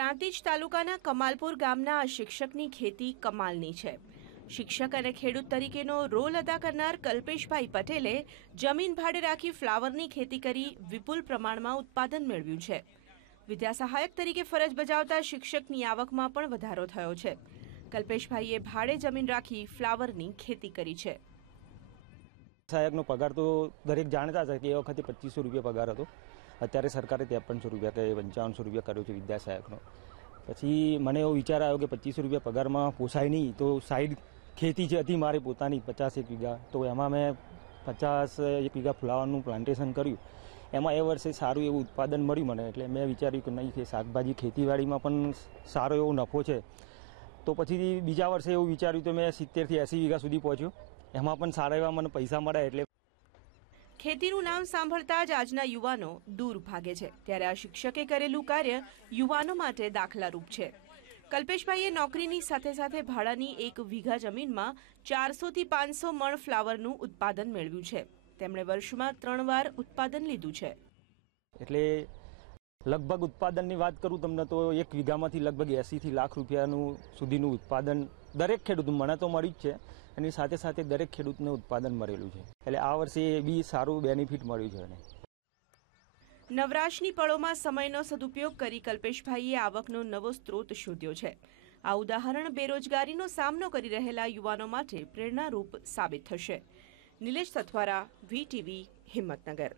પ્રાંતિજ તાલુકાના કમાલપુર ગામના આ શિક્ષકની ખેતી કમાલની છે. શિક્ષક અને ખેડૂત તરીકેનો રોલ અદા કરનાર કલ્પેશભાઈ પટેલે જમીન ભાડે રાખી ફ્લાવરની ખેતી કરી વિપુલ પ્રમાણમાં ઉત્પાદન મેળવ્યું છે. વિદ્યા સહાયક તરીકે ફરજ બજાવતા શિક્ષકની આવકમાં પણ વધારો થયો છે. કલ્પેશભાઈએ ભાડે જમીન રાખી ફ્લાવરની ખેતી કરી છે. સહાયકનો પગાર તો દરેક જાણતા હતા કે એ વખતે પચીસો રૂપિયા પગાર હતો. અત્યારે સરકારે ત્રેપનસો રૂપિયા કે પંચાવનસો રૂપિયા કર્યો છે વિદ્યા સહાયકનો પછી મને એવો વિચાર આવ્યો કે પચીસો રૂપિયા પગારમાં પોસાય નહીં તો સાઈડ ખેતી છે હતી મારી પોતાની પચાસ એક વીઘા, તો એમાં મેં પચાસ એક વીઘા ફુલાવાનું પ્લાન્ટેશન કર્યું. એમાં એ વર્ષે સારું એવું ઉત્પાદન મળ્યું મને, એટલે મેં વિચાર્યું કે નહીં, કે શાકભાજી ખેતીવાડીમાં પણ સારો એવો નફો છે. તો પછી બીજા વર્ષે એવું વિચાર્યું તો મેં સિત્તેરથી એંસી વીઘા સુધી પહોંચ્યો. એમાં પણ સારા એવા મને પૈસા મળ્યા એટલે ખેતીનું નામ સાંભળતા જ આજના યુવાનો દૂર ભાગે છે. ત્યારે આ શિક્ષકે કરેલું કાર્ય યુવાનો માટે દાખલારૂપ છે. કલ્પેશભાઈએ નોકરીની સાથે સાથે ભાડાની એક વીઘા જમીનમાં ચારસોથી પાંચસો મણ ફ્લાવરનું ઉત્પાદન મેળવ્યું છે. તેમણે વર્ષમાં ત્રણ વાર ઉત્પાદન લીધું છે. એટલે લગભગ ઉત્પાદનની વાત કરું તમને તો એક વીઘામાંથી લગભગ એંસીથી લાખ રૂપિયાનું સુધીનું ઉત્પાદન દરેક ખેડૂત મને તો મળ્યું જ છે. એની સાથે સાથે દરેક ખેડૂતને ઉત્પાદન મળેલું છે. એટલે આ વર્ષે એ બી સારું બેનિફિટ મળ્યું છે એને. નવરાશની પળોમાં સમયનો સદુપયોગ કરી કલ્પેશભાઈએ આવકનો નવો સ્ત્રોત શોધ્યો છે. આ ઉદાહરણ બેરોજગારીનો સામનો કરી રહેલા યુવાનો માટે પ્રેરણારૂપ સાબિત થશે. નિલેશ સથવારા, વીટીવી, હિંમતનગર.